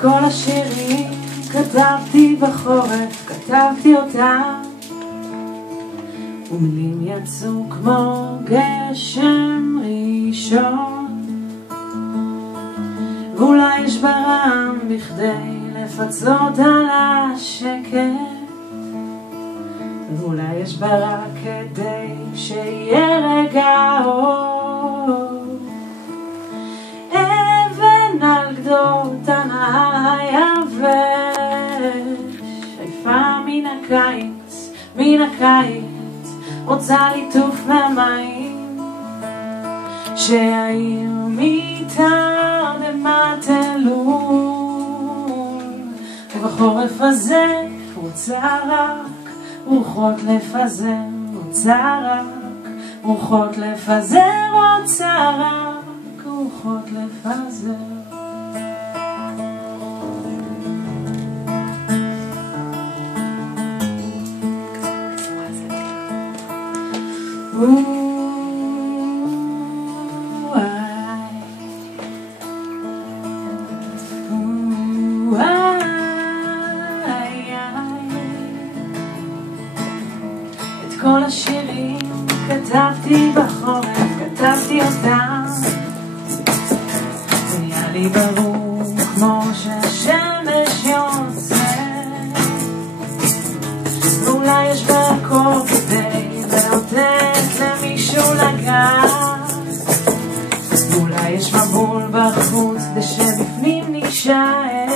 כל השירים כתבתי בחורף, כתבתי אותם, ומילים יצאו כמו גשם ראשון, ואולי יש ברם בכדי לפצות על השקט, ואולי יש ברק כדי שיהיה רגע אור. אבן על גדות הנהר היבש, עייפה מן הקיץ, רוצה ליטוף מהמים, שהעיר מתרדמת אלול, ובחורף הזה רוצה רק רוחות לפזר, רוצה רק רוחות לפזר, רוצה רק רוחות לפזר. את כל השירים כתבתי בחורף, כתבתי אותם, והיה לי ברור כמו שהשמש יוצאת, ואולי יש בהכל כדי לאותת למישהו לגעת, ואולי יש מבול בחוץ כדי שבפנים נשאר.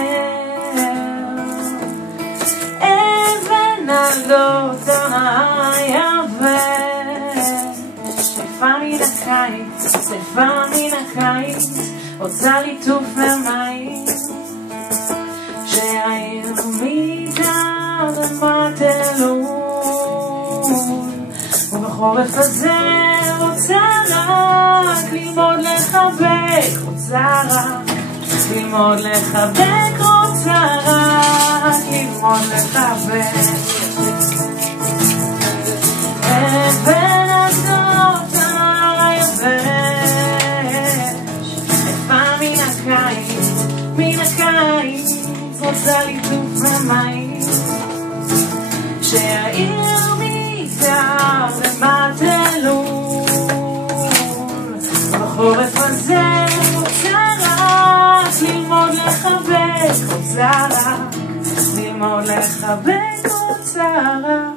אבן על גדות הנהר היבש, עייפה מן הקיץ, עייפה מן הקיץ, רוצה ליטוף מהמים, שהעיר מתרדמת אלול, ובחורף הזה רוצה רק ללמוד לחבק, רוצה רק ללמוד לחבק, רוצה רק ללמוד לחבק. אבן על גדות הנהר היבש, עייפה מן הקיץ, רוצה ליטוף מהמים, שהעיר מתרדמת אלול, ובחורף הזה רוצה רק ללמוד לחבק, רוצה רק ללמוד לחבק, רוצה רק